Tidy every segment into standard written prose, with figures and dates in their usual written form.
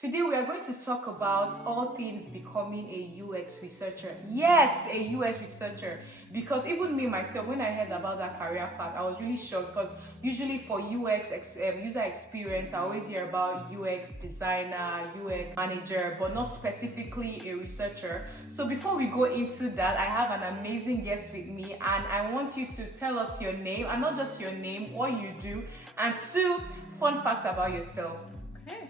Today we are going to talk about all things becoming a UX researcher. Yes, a UX researcher. Because even me myself, when I heard about that career path, I was really shocked because usually for user experience, I always hear about UX designer, UX manager, but not specifically a researcher. So before we go into that, I have an amazing guest with me, and I want you to tell us your name, and not just your name, what you do, and two fun facts about yourself.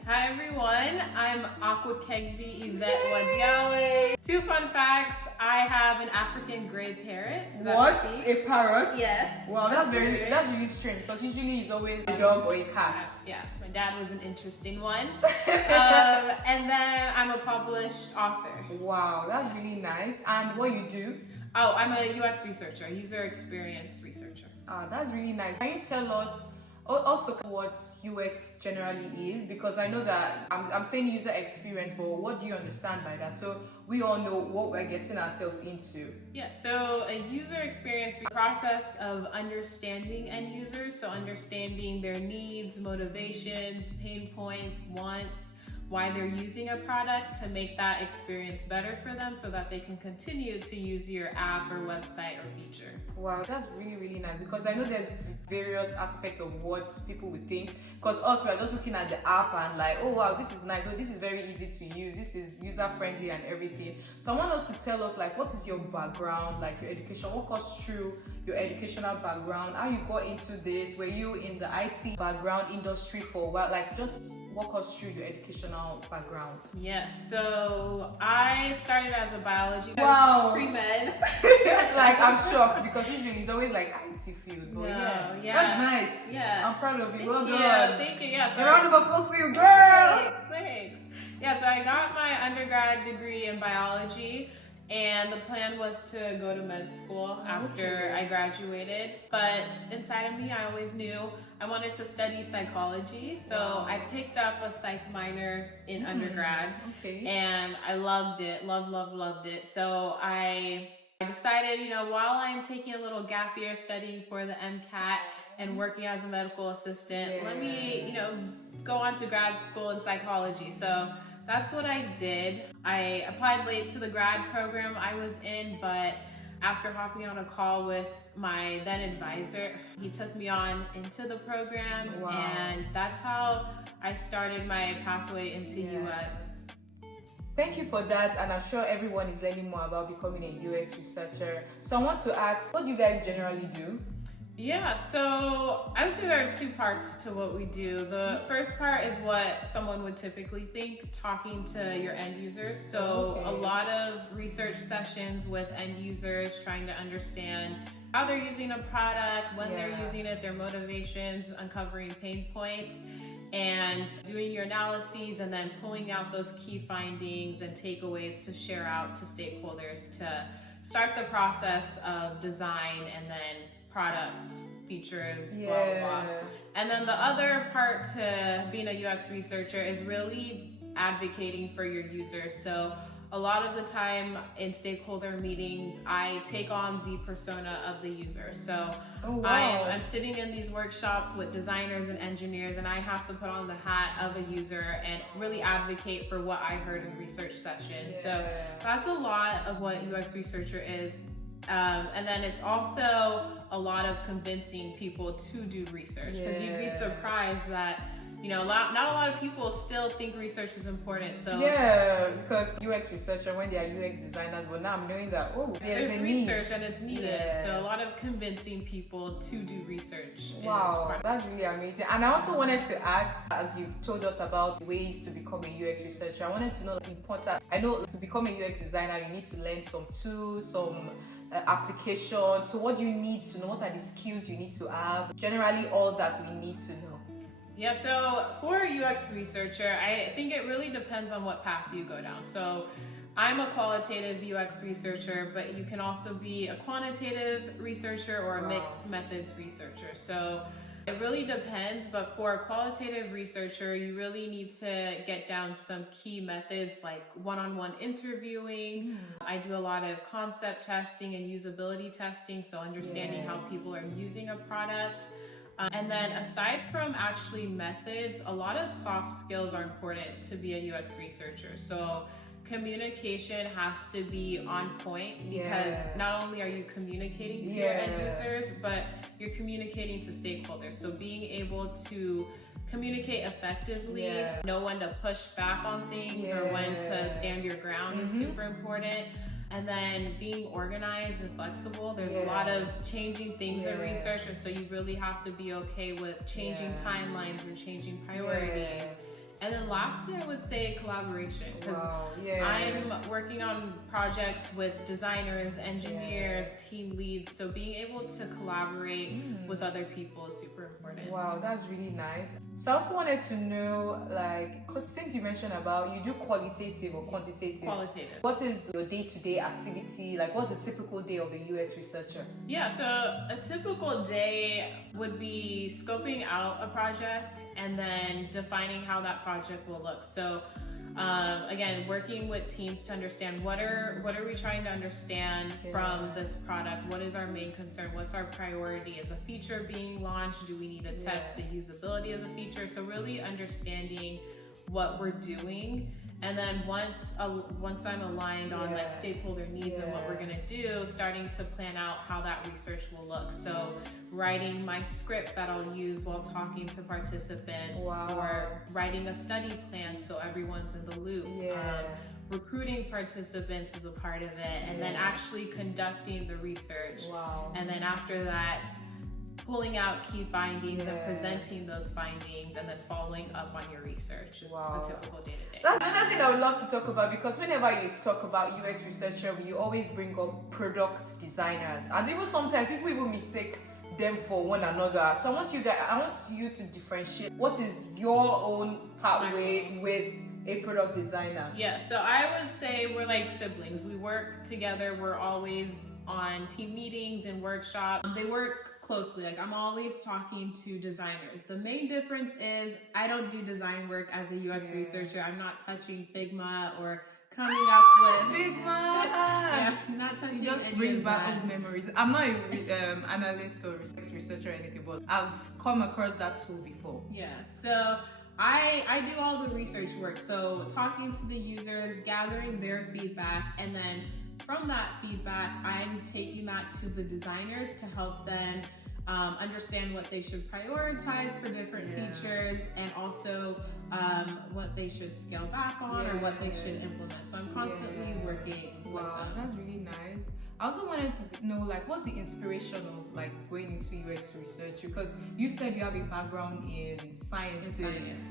Hi everyone, I'm Aqua Kegby Yvette Wadiale. Two fun facts: I have an African gray parrot. So What? A parrot? Yes. Wow, that's really strange because usually it's always a dog or a cat. Yeah, my dad was an interesting one. And then I'm a published author. Wow, that's really nice. And what you do? Oh, I'm a UX researcher, user experience researcher. That's really nice. Can you tell us also what UX generally is? Because I know that I'm saying user experience, but what do you understand by that? So we all know what we're getting ourselves into. Yeah, so a user experience process of understanding end users, so understanding their needs, motivations, pain points, wants, why they're using a product to make that experience better for them so that they can continue to use your app or website or feature. Wow, that's really nice, because I know there's various aspects of what people would think, because us, we're just looking at the app and like, oh wow, this is nice, oh this is very easy to use, this is user friendly and everything. So I want us to tell us, like, what is your background, like your education, what goes through your educational background, how you got into this, were you in the IT background industry for a while, like just walk us through your educational background. Yes, so I started as a biology pre-med. Like, I'm shocked because usually it's always like IT field, but yeah, that's nice. Yeah, I'm proud of you. Well done. Yeah, thank you. Yeah, so a round of applause for you, girl. Thanks. Yeah, so I got my undergrad degree in biology, and the plan was to go to med school after I graduated. But inside of me, I always knew I wanted to study psychology. So I picked up a psych minor in undergrad, and I loved it, loved it. So I decided, while I'm taking a little gap year studying for the MCAT and working as a medical assistant, let me, go on to grad school in psychology. So that's what I did. I applied late to the grad program I was in, but after hopping on a call with my then advisor, he took me on into the program, and that's how I started my pathway into UX. Thank you for that, and I'm sure everyone is learning more about becoming a UX researcher. So I want to ask, what do you guys generally do? Yeah, so I would say there are two parts to what we do. The first part is what someone would typically think, talking to your end users. So a lot of research sessions with end users, trying to understand how they're using a product, when they're using it, their motivations, uncovering pain points, and doing your analyses, and then pulling out those key findings and takeaways to share out to stakeholders to start the process of design and then product features, blah, blah. And then the other part to being a UX researcher is really advocating for your users. So a lot of the time in stakeholder meetings, I take on the persona of the user. So I'm sitting in these workshops with designers and engineers, and I have to put on the hat of a user and really advocate for what I heard in research sessions. So that's a lot of what UX researcher is. And then it's also a lot of convincing people to do research, because you'd be surprised that not a lot of people still think research is important. So because UX researcher, when they are UX designers, but now I'm knowing that there's a research and it's needed. So a lot of convincing people to do research. Wow, that's really amazing. And I also wanted to ask, as you've told us about ways to become a UX researcher, I wanted to know the important. I know to become a UX designer, you need to learn some tools, some applications. So what do you need to know? What are the skills you need to have? Generally, all that we need to know. Yeah, so for a UX researcher, I think it really depends on what path you go down. So I'm a qualitative UX researcher, but you can also be a quantitative researcher or a mixed methods researcher. So it really depends, but for a qualitative researcher, you really need to get down some key methods like one-on-one interviewing. I do a lot of concept testing and usability testing, so understanding how people are using a product. And then aside from actually methods, a lot of soft skills are important to be a UX researcher. So communication has to be on point, because not only are you communicating to your end users, but you're communicating to stakeholders. So being able to communicate effectively, know when to push back on things or when to stand your ground is super important. And then being organized and flexible. There's a lot of changing things in research, and so you really have to be okay with changing timelines and changing priorities. And then lastly, I would say collaboration, because I'm working on projects with designers, engineers, team leads. So being able to collaborate with other people is super important. Wow, that's really nice. So I also wanted to know, like, because since you mentioned about you do qualitative or quantitative. Qualitative. What is your day-to-day activity? Like, what's a typical day of a UX researcher? Yeah, so a typical day would be scoping out a project and then defining how that project will look. So again, working with teams to understand what are we trying to understand from this product? What is our main concern? What's our priority? Is a feature being launched? Do we need to test the usability of the feature? So really understanding what we're doing. And then once I'm aligned on like stakeholder needs and what we're gonna do, starting to plan out how that research will look. So writing my script that I'll use while talking to participants, or writing a study plan so everyone's in the loop. Recruiting participants is a part of it, and then actually conducting the research. And then after that, pulling out key findings and presenting those findings, and then following up on your research is a typical day-to-day. That's another thing I would love to talk about, because whenever you talk about UX researcher, you always bring up product designers, and even sometimes people even mistake them for one another. So I want you to differentiate what is your own pathway with a product designer. Yeah, so I would say we're like siblings. We work together. We're always on team meetings and workshops. They work closely. Like, I'm always talking to designers. The main difference is I don't do design work as a UX researcher. I'm not touching Figma or coming up with Figma. Not touching. It just brings back old memories. I'm not an analyst or researcher or anything, but I've come across that tool before. Yeah, so I do all the research work. So talking to the users, gathering their feedback, and then from that feedback, I'm taking that to the designers to help them understand what they should prioritize for different features, and also what they should scale back on or what they should implement. So I'm constantly working with them. That's really nice. I also wanted to know, like, what's the inspiration of like going into UX research? Because you said you have a background in science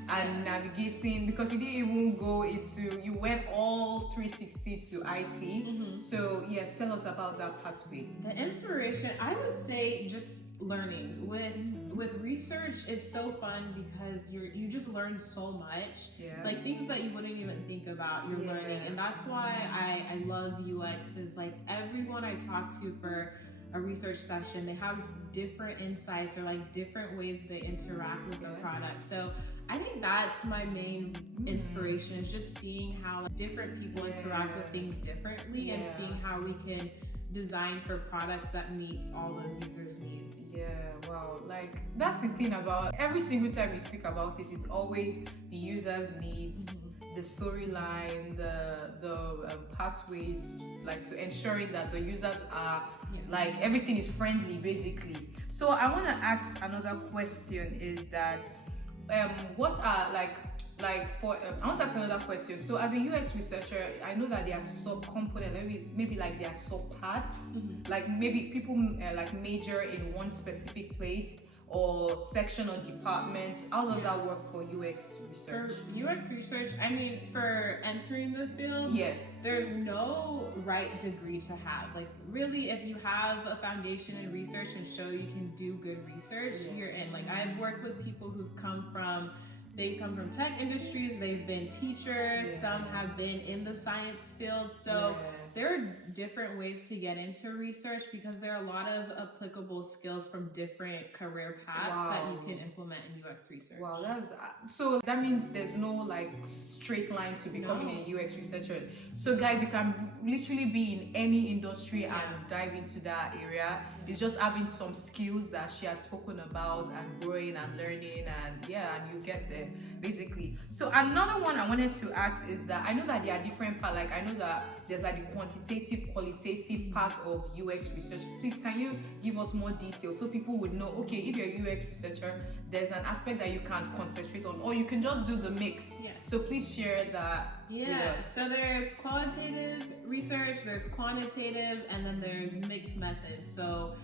and navigating, because you didn't even go into, you went all 360 to IT. So yes, tell us about that pathway. The inspiration, I would say, just learning. With research, it's so fun because you just learn so much. Like things that you wouldn't even think about, you're learning. And that's why I love UX, is like everyone I talk to for a research session, they have different insights or like different ways they interact with the product. So I think that's my main inspiration, is just seeing how different people interact with things differently, and seeing how we can design for products that meets all those users' needs. Wow, like that's the thing about every single time we speak about it, is always the user's needs, the storyline, the pathways, like to ensuring that the users are like everything is friendly basically. So I want to ask another question, is that what are I want to ask another question. So as a UX researcher, I know that there are sub-components, maybe like there are sub-parts, like maybe people like major in one specific place or section or department. How does that work for UX research? For UX research, I mean, for entering the field, there's no right degree to have. Like, really, if you have a foundation in research and show you can do good research, you're in. Like, I've worked with people who've come from tech industries, they've been teachers, some have been in the science field. So there are different ways to get into research, because there are a lot of applicable skills from different career paths that you can implement in UX research. Wow, so that means there's no like straight line to becoming a UX researcher. So guys, you can literally be in any industry and dive into that area. It's just having some skills that she has spoken about and growing and learning, and you get there basically. So another one I wanted to ask is that I know that there are different parts. Like I know that there's like the quantitative, qualitative part of UX research. Please, can you give us more details so people would know? Okay, if you're a UX researcher, there's an aspect that you can concentrate on, or you can just do the mix. Yes. So please share that. Yeah, so there's qualitative research, there's quantitative, and then there's mixed methods. So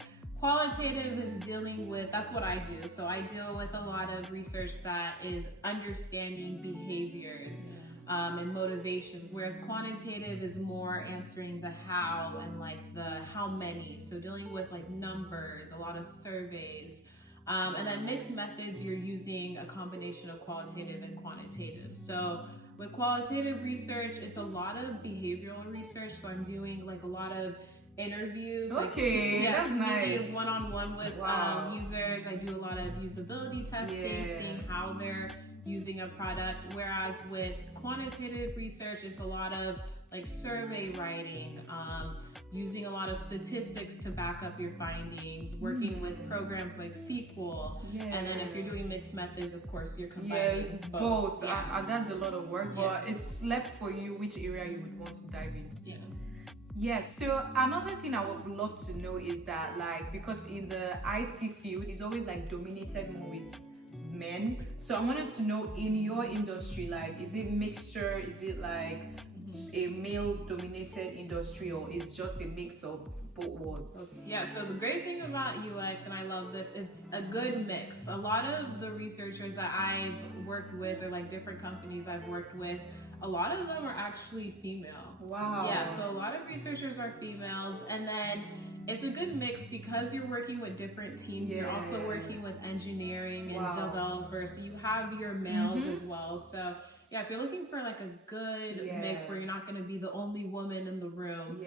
qualitative is dealing with, that's what I do. So I deal with a lot of research that is understanding behaviors and motivations, whereas quantitative is more answering the how and like the how many. So dealing with like numbers, a lot of surveys. And then mixed methods, you're using a combination of qualitative and quantitative. So with qualitative research, it's a lot of behavioral research. So I'm doing like a lot of interviews. Okay, that's nice. One-on-one with users. I do a lot of usability testing, seeing how they're using a product. Whereas with quantitative research, it's a lot of like survey writing, using a lot of statistics to back up your findings, working with programs like SQL, and then if you're doing mixed methods, of course, you're combining both. And that's a lot of work, but it's left for you which area you would want to dive into. Yes, so another thing I would love to know is that, like, because in the IT field, it's always like dominated more with men. So I wanted to know, in your industry, like, is it mixture? Is it like a male-dominated industry, or is just a mix of both worlds? Yeah, so the great thing about UX, and I love this, it's a good mix. A lot of the researchers that I've worked with, or like different companies I've worked with, a lot of them are actually female. Wow. Yeah, so a lot of researchers are females, and then it's a good mix because you're working with different teams. You're also working with engineering and developers, so you have your males as well. So yeah, if you're looking for like a good mix where you're not going to be the only woman in the room,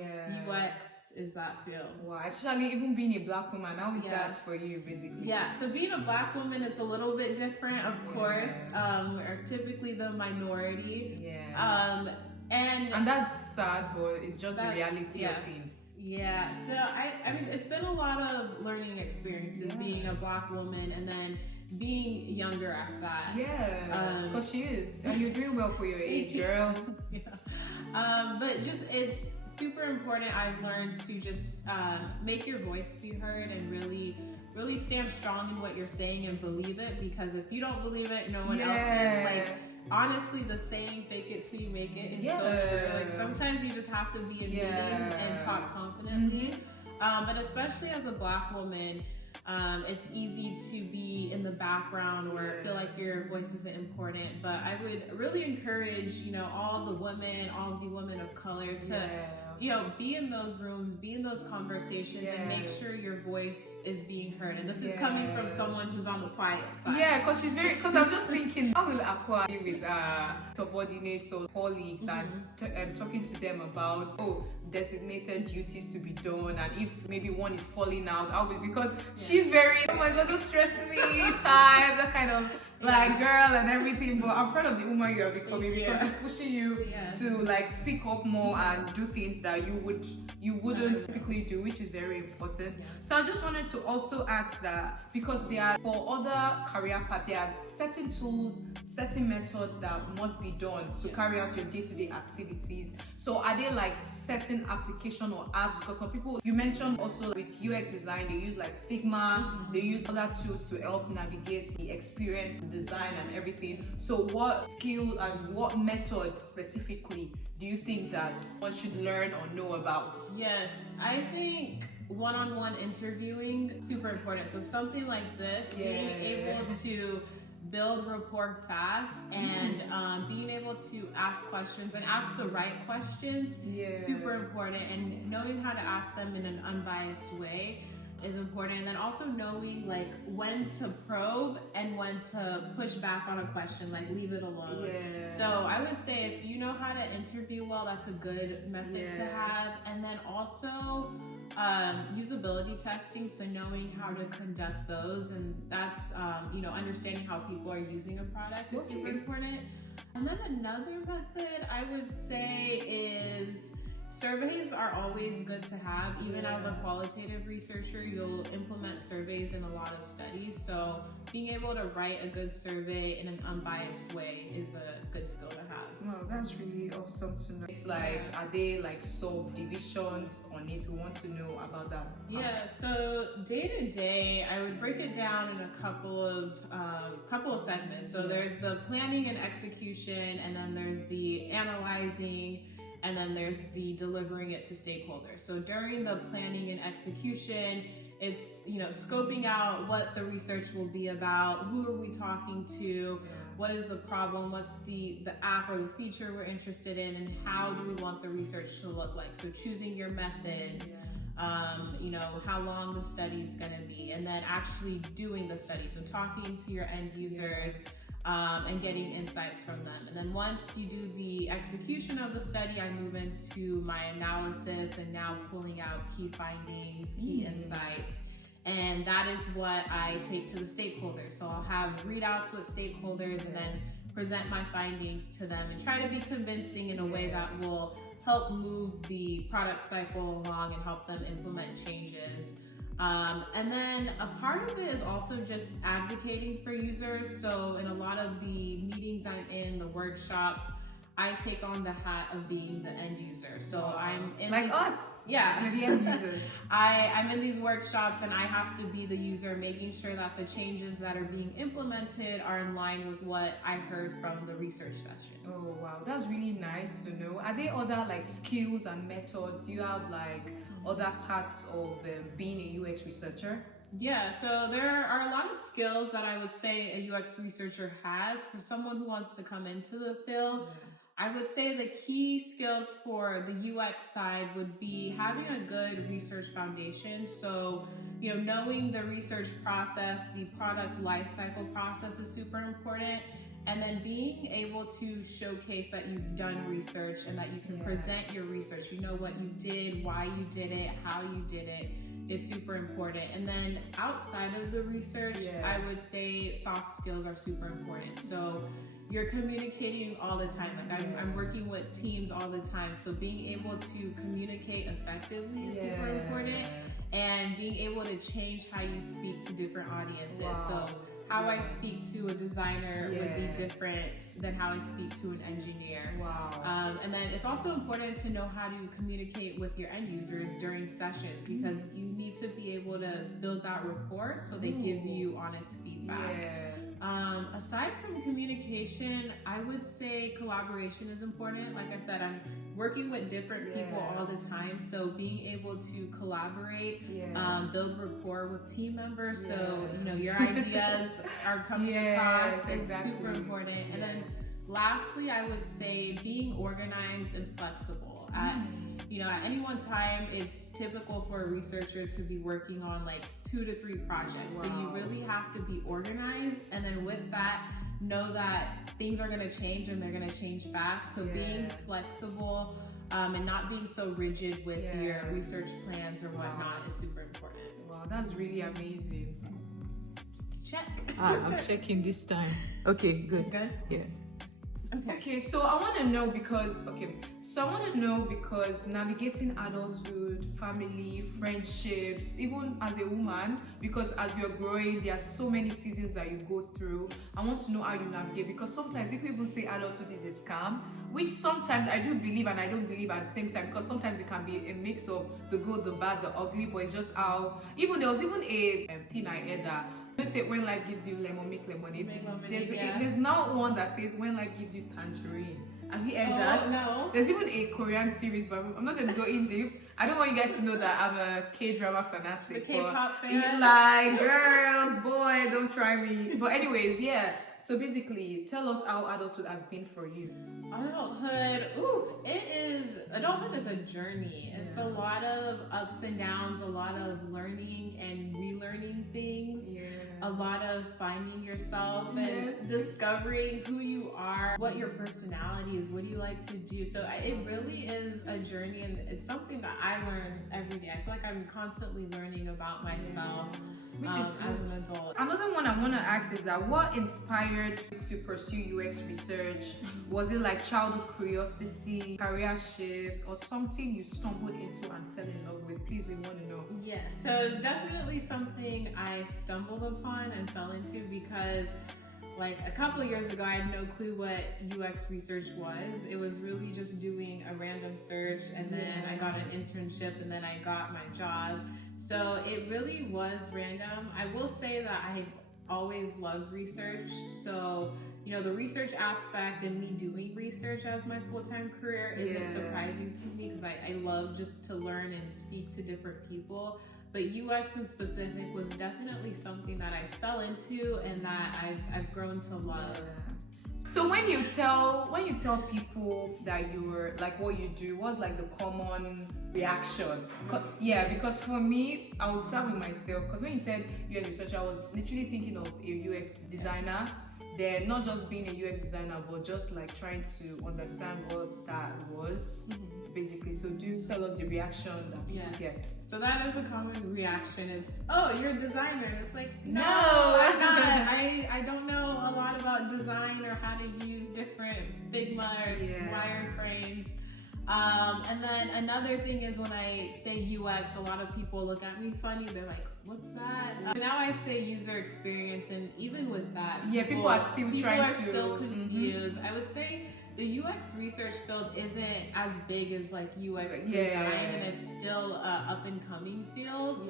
UX is that field. Wow, especially even being a black woman, now we search for you basically. Yeah, so being a black woman, it's a little bit different, of course. We're typically the minority. And that's sad, but it's just the reality of things. Yeah, so I mean, it's been a lot of learning experiences being a black woman, and then being younger at that. Because she is, and you're doing well for your age, girl. But just, it's super important. I've learned to just make your voice be heard and really stand strong in what you're saying and believe it, because if you don't believe it, no one else is. Like, honestly, the saying "fake it till you make it" is so true. Like, sometimes you just have to be in meetings and talk confidently. But especially as a black woman, it's easy to be in the background or feel like your voice isn't important. But I would really encourage, all the women of color to, be in those rooms, be in those conversations, and make sure your voice is being heard. And this is coming from someone who's on the quiet side. Yeah, because I'm just thinking, how will Aqua be with subordinates or colleagues and talking to them about, designated duties to be done, and if maybe one is falling out, because she's very, oh my god, don't stress me type, that kind of like girl and everything. But I'm proud of the woman you are becoming, because it's pushing you to like speak up more and do things that you wouldn't typically do, which is very important. So I just wanted to also ask that, because there are, for other career paths, there are certain tools, certain methods that must be done to carry out your day-to-day activities. So are there like certain application or apps? Because some people, you mentioned also with UX design, they use like Figma, they use other tools to help navigate the experience, design and everything. So what skill and what method specifically do you think that one should learn or know about? Yes, I think one-on-one interviewing, super important. So something like this, being able to build rapport fast and being able to ask questions and ask the right questions, super important. And knowing how to ask them in an unbiased way is important. And then also knowing like when to probe and when to push back on a question, like leave it alone. So I would say if you know how to interview well, that's a good method to have. And then also usability testing, so knowing how to conduct those, and that's understanding how people are using a product is super important. And then another method I would say is Surveys are always good to have. Even as a qualitative researcher, you'll implement surveys in a lot of studies. So being able to write a good survey in an unbiased way is a good skill to have. Wow, that's really awesome to know. It's like, are they like subdivisions on it? We want to know about that. Yeah, so day to day, I would break it down in a couple of segments. So there's the planning and execution, and then there's the analyzing, and then there's the delivering it to stakeholders. So during the planning and execution, it's, scoping out what the research will be about, who are we talking to, what is the problem, what's the app or the feature we're interested in, and how do we want the research to look like. So choosing your methods, how long the study's gonna be, and then actually doing the study. So talking to your end users, and getting insights from them. And then once you do the execution of the study, I move into my analysis and now pulling out key findings, key insights. And that is what I take to the stakeholders. So I'll have readouts with stakeholders and then present my findings to them and try to be convincing in a way that will help move the product cycle along and help them implement changes. And then a part of it is also just advocating for users. So in a lot of the meetings I'm in, the workshops, I take on the hat of being the end user. So I'm in like us. Yeah. The end users. I'm in these workshops and I have to be the user, making sure that the changes that are being implemented are in line with what I heard from the research sessions. Oh wow, that's really nice to know. Are there other like skills and methods you have, like other parts of being a UX researcher? Yeah, so there are a lot of skills that I would say a UX researcher has for someone who wants to come into the field. I would say the key skills for the UX side would be having a good research foundation. So, knowing the research process, the product lifecycle process is super important. And then being able to showcase that you've done research and that you can present your research. You know what you did, why you did it, how you did it is super important. And then outside of the research, I would say soft skills are super important. So you're communicating all the time. Like I'm working with teams all the time. So being able to communicate effectively is super important. And being able to change how you speak to different audiences. So how I speak to a designer would be different than how I speak to an engineer. And then it's also important to know how to communicate with your end users during sessions, because you need to be able to build that rapport so they give you honest feedback. Aside from communication, I would say collaboration is important. Like I said, I'm working with different people all the time, so being able to collaborate, build rapport with team members, so your ideas are coming across is super important. And then lastly, I would say being organized and flexible. At any one time, it's typical for a researcher to be working on like 2 to 3 projects. So you really have to be organized, and then with that, know that things are going to change and they're going to change fast. So being flexible and not being so rigid with your research plans or whatnot is super important. Wow, that's really amazing. Check. I'm checking this time. Okay, good. It's good? Yeah. Okay, so I want to know because navigating adulthood, family, friendships, even as a woman, because as you're growing, there are so many seasons that you go through. I want to know how you navigate, because sometimes people even say adulthood is a scam, which sometimes I do believe and I don't believe at the same time, because sometimes it can be a mix of the good, the bad, the ugly, but it's just how, there was even a thing I heard that you say when life gives you lemon, make lemonade. There's now one that says when life gives you tangerine. Have you heard that? No. There's even a Korean series, but I'm not going to go in deep. I don't want you guys to know that I'm a K-drama fanatic. A K-pop fan. You're like, girl, boy, don't try me. But anyways, so basically, tell us how adulthood has been for you. Adulthood is a journey. It's a lot of ups and downs, a lot of learning and relearning things, a lot of finding yourself and discovering who you are, what your personality is, what do you like to do. So it really is a journey, and it's something that I learn every day. I feel like I'm constantly learning about myself. Which is as an adult. Another one I want to ask is that what inspired you to pursue UX research? Was it like childhood curiosity, career shift? gift or something you stumbled into and fell in love with? Please, we want to know. Yes, so it's definitely something I stumbled upon and fell into because like a couple of years ago, I had no clue what UX research was. It was really just doing a random search, and then I got an internship, and then I got my job. So it really was random. I will say that I always loved research. So, you know, the research aspect and me doing research as my full-time career isn't surprising to me because I love just to learn and speak to different people. But UX in specific was definitely something that I fell into and that I've grown to love. So when you tell people that you're like what you do, what's like the common reaction? Because for me, I would start with myself. Because when you said UX researcher, I was literally thinking of a UX designer. They're not just being a UX designer, but just like trying to understand what that was, basically. So do tell us the reaction that people get. So that is a common reaction. It's, oh, you're a designer. And it's like, no, No. I'm not. I don't know a lot about design or how to use different Figma or wireframes. And then another thing is when I say UX, a lot of people look at me funny. They're like, what's that? Now I say user experience, and even with that, people are still confused. I would say the UX research field isn't as big as like UX design, and it's still an up and coming field.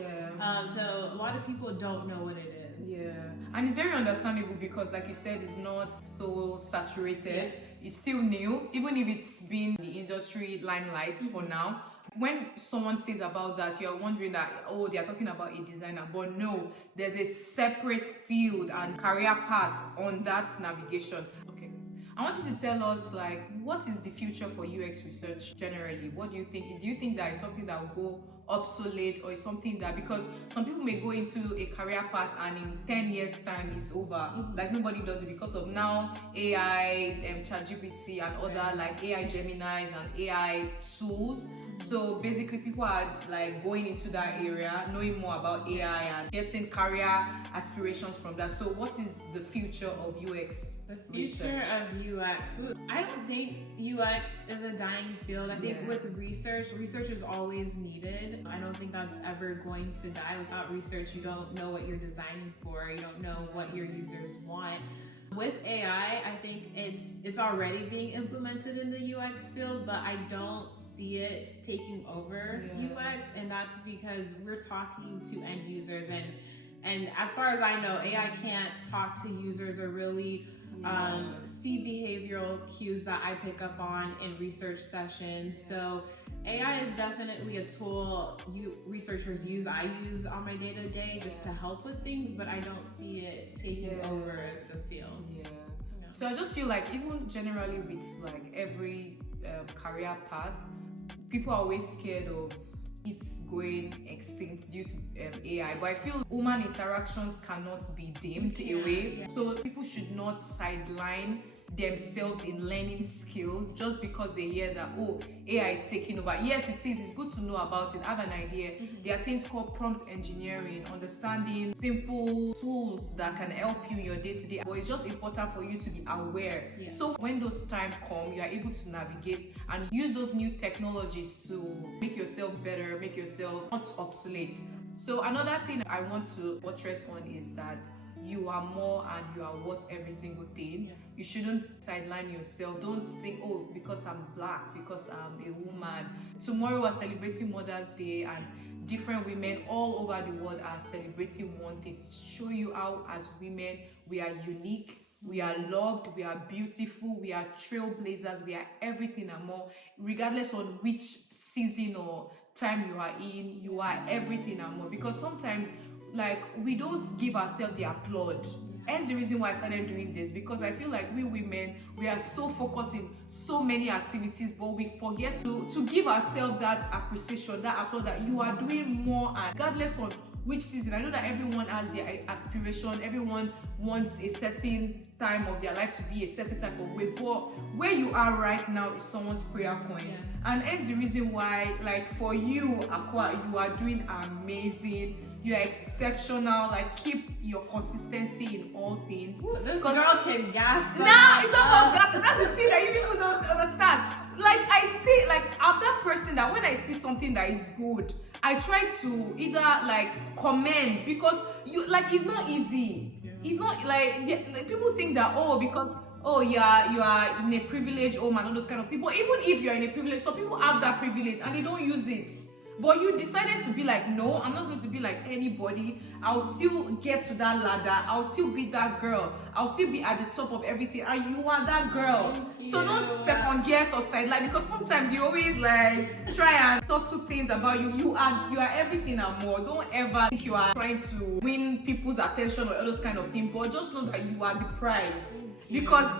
So a lot of people don't know what it is. And it's very understandable because, like you said, it's not so saturated. It's still new, even if it's been the industry limelight for now. When someone says about that, you're wondering that, oh, they're talking about a designer. But no, there's a separate field and career path on that navigation. Okay. I want you to tell us, like, what is the future for UX research generally? What do you think? Do you think that is something that will go obsolete, or is something that, because some people may go into a career path and in 10 years time it's over, like nobody does it because of now AI, ChatGPT and other like AI Geminis and AI tools. So basically people are like going into that area, knowing more about AI and getting career aspirations from that. So what is the future of UX? The future of UX. I don't think UX is a dying field. I think with research is always needed. I don't think that's ever going to die. Without research, you don't know what you're designing for. You don't know what your users want. With AI, I think it's already being implemented in the UX field, but I don't see it taking over UX, and that's because we're talking to end users, and as far as I know, AI can't talk to users or really see behavioral cues that I pick up on in research sessions. So AI is definitely a tool researchers use. I use on my day-to-day just to help with things, but I don't see it taking over the field. So I just feel like even generally with like every career path, people are always scared of it's going extinct due to AI, but I feel human interactions cannot be dimmed away. So people should not sideline themselves in learning skills just because they hear that, oh, AI is taking over. Yes, it is. It's good to know about it, have an idea. There are things called prompt engineering, understanding simple tools that can help you in your day-to-day. But it's just important for you to be aware. So when those time come, you are able to navigate and use those new technologies to make yourself better, make yourself not obsolete. So another thing I want to buttress on is that you are more and you are worth every single thing. You shouldn't sideline yourself. Don't think, oh, because I'm black, because I'm a woman. Tomorrow we're celebrating Mother's Day, and different women all over the world are celebrating one thing, to show you how as women we are unique, we are loved, we are beautiful, we are trailblazers, we are everything and more. Regardless on which season or time you are in, you are everything and more. Because sometimes like we don't give ourselves the applaud. Hence the reason why I started doing this, because I feel like we women, we are so focused in so many activities, but we forget to give ourselves that appreciation, that applaud, that you are doing more. And regardless on which season, I know that everyone has their aspiration, everyone wants a certain time of their life to be a certain type of way, but where you are right now is someone's prayer point. And hence the reason why, like for you, Aqua, you are doing amazing. You're exceptional. Like, keep your consistency in all things. Ooh, this girl can gas. Nah, it's not about gas. That's the thing that you people don't understand. Like, I see, like, that that when I see something that is good, I try to either like commend, because you like it's not easy. It's not like people think that, oh, because oh yeah, you are in a privileged home and all those kind of things. But even if you're in a privilege, some people have that privilege and they don't use it. But you decided to be like, no, I'm not going to be like anybody. I'll still get to that ladder. I'll still be that girl. I'll still be at the top of everything. And you are that girl. So don't second guess or sideline, because sometimes you always like try and subtle things about you. You are everything and more. Don't ever think you are trying to win people's attention or all those kind of things. But just know that you are the prize. Because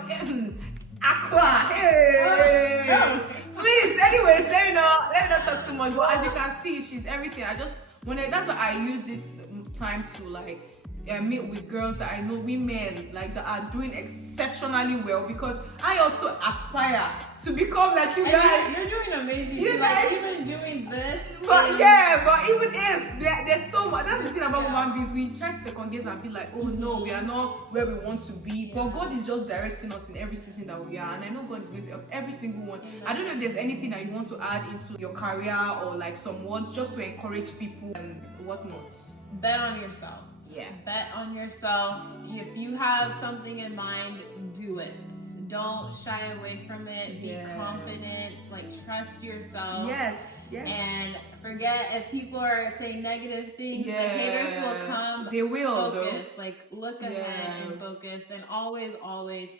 Aqua, hey. Please, anyways, let me not talk too much. But as you can see, she's everything. That's why I use this time to like meet with girls that I know, women like that are doing exceptionally well, because I also aspire to become like you guys. You're doing amazing. You guys, even doing this. But yeah, but even if there's so much, that's the thing about woman beings. We try to second guess and be like, oh no, we are not where we want to be. But God is just directing us in every season that we are, and I know God is going to help every single one. I don't know if there's anything that you want to add into your career or like some words just to encourage people and whatnot. Bet on yourself. Yeah. Bet on yourself. If you have something in mind, do it. Don't shy away from it. Be confident. Like, trust yourself. Yes. And forget if people are saying negative things. The haters will come. They will. Focus. Like, look ahead and focus, and always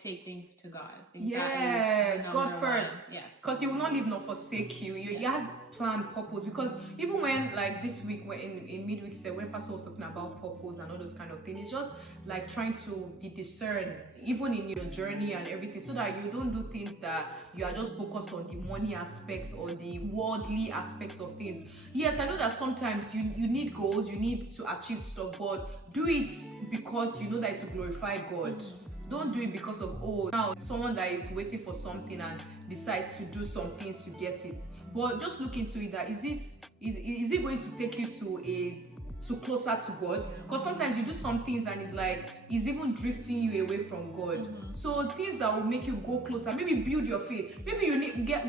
take things to God. I think yes, God first. Yes. Because He will not leave nor forsake you. He has planned purpose. Because even when like this week, when in midweek, when Pastor was talking about purpose and all those kind of things, it's just like trying to be discerned even in your journey and everything, so that you don't do things that you are just focused on the money aspects or the worldly aspects of things. Yes, I know that sometimes you need goals, you need to achieve stuff, but do it because you know that it will glorify God. Don't do it because of, oh, now someone that is waiting for something and decides to do some things to get it. But just look into it, that is it going to take you to closer to God? Because sometimes you do some things and it's like it's even drifting you away from God. So things that will make you go closer, maybe build your faith. Maybe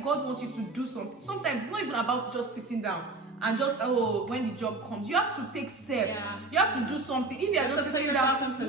God wants you to do something. Sometimes it's not even about just sitting down and just, oh, when the job comes, you have to take steps. You have to do something. If you are just sitting down, don't put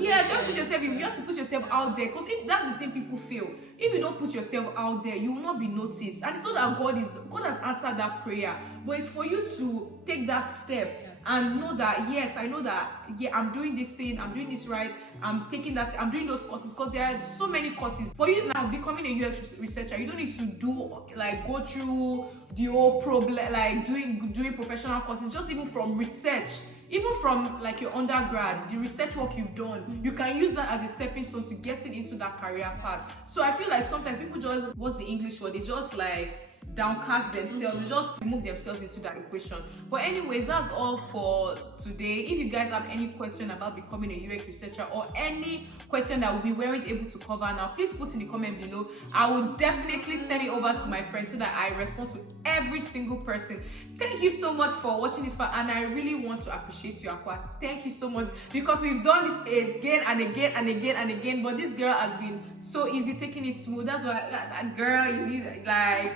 yourself in. You have to put yourself out there, because if that's the thing people feel, if you don't put yourself out there, you will not be noticed. And it's not that God has answered that prayer, but it's for you to take that step and know that, yes, I know that, I'm doing this thing, I'm doing this right, I'm taking that, I'm doing those courses, because there are so many courses. For you now, becoming a UX researcher, you don't need to go through the whole problem, like doing professional courses. Just even from research, even from like your undergrad, the research work you've done, you can use that as a stepping stone to getting into that career path. So I feel like sometimes people just, what's the English word? They just like downcast themselves, they just remove themselves into that equation. But anyways, that's all for today. If you guys have any question about becoming a UX researcher, or any question that we weren't able to cover now, please put in the comment below. I will definitely send it over to my friends so that I respond to every single person. Thank you so much for watching this far, and I really want to appreciate you, Aqua. Thank you so much, because we've done this again and again and again and again, but this girl has been so easy, taking it smooth. That's why that girl, you need like,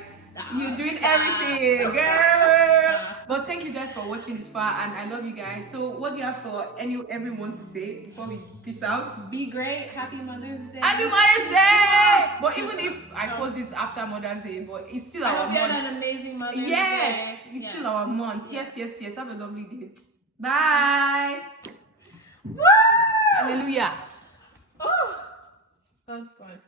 you're doing everything, girl. But thank you guys for watching this far, and I love you guys. So what do you have for everyone to say before we peace out? Be great. Happy Mother's Day. Happy Mother's Day. But even if I post this after Mother's Day, but it's still our month. An amazing Mother's Day. Yes, it's still our month. Yes. Have a lovely day. Bye. Woo! Hallelujah. Oh, that was fun.